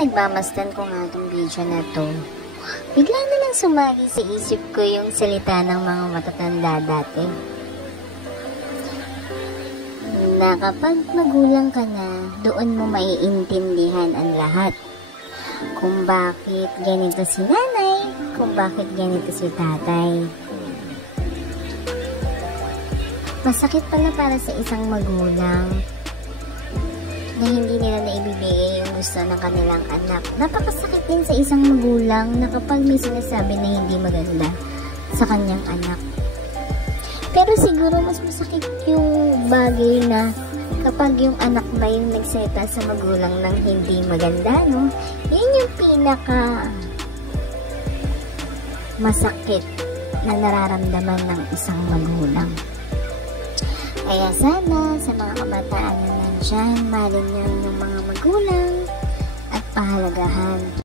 pinagmamasdan ko nga itong video na to, bigla na lang sumagi sa isip ko yung salita ng mga matatanda dati. Na kapag magulang ka na, doon mo maiintindihan ang lahat. Kung bakit ganito si nanay, kung bakit ganito si tatay. Masakit pala para sa isang magulang na hindi nila naibibigay yung gusto ng kanilang anak. Napakasakit din sa isang magulang na kapag may sinasabi na hindi maganda sa kanyang anak. Pero siguro mas masakit yung bagay na kapag yung anak ba yung nagsalita sa magulang ng hindi maganda, no? Yun yung pinaka masakit na nararamdaman ng isang magulang. Kaya sana sa mga kabataan na nandyan, mahalin nyo yung mga magulang at pahalagahan.